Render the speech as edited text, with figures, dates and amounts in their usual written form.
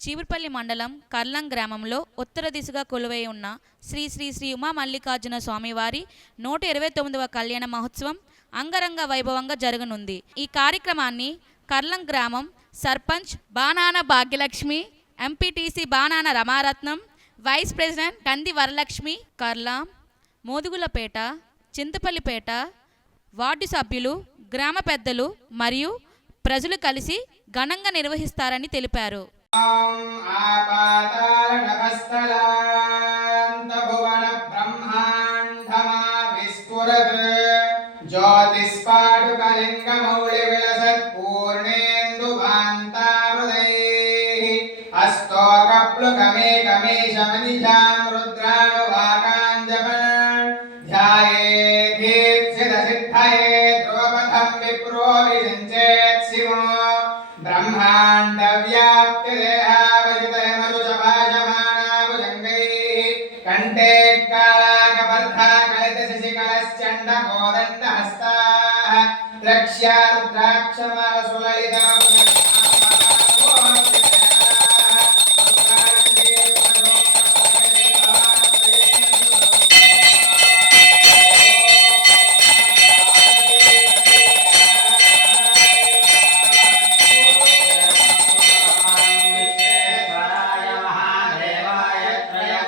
చీపురుపల్లి మండలం కర్లం గ్రామంలో ఉత్తర దిశగా కొలువై ఉన్న శ్రీ శ్రీ శ్రీ ఉమా మల్లికార్జున స్వామివారి 129వ కళ్యాణ మహోత్సవం అంగరంగ వైభవంగా జరగనుంది. ఈ కార్యక్రమాన్ని కర్లం గ్రామం sarpanch Banana Bhagyalakshmi, MPTC Banana Ramaratnam, vice president Kandi Varalakshmi, కర్లం, మోదుగులపేట, Chintapallipeta ward సభ్యులు, గ్రామ పెద్దలు మరియు ప్రజలు కలిసి ఘనంగా నిర్వహిస్తారని తెలిపారు. ब्रह्मांड व्याप्ति देहावजितमरुचभाजमानाभुजङ्गैः कंठे कालाकपर्धा कलित शशिकलश्चण्ड कोदण्ड हस्ताः द्रक्ष्यार्द्राक्षमालसुललितमपुनः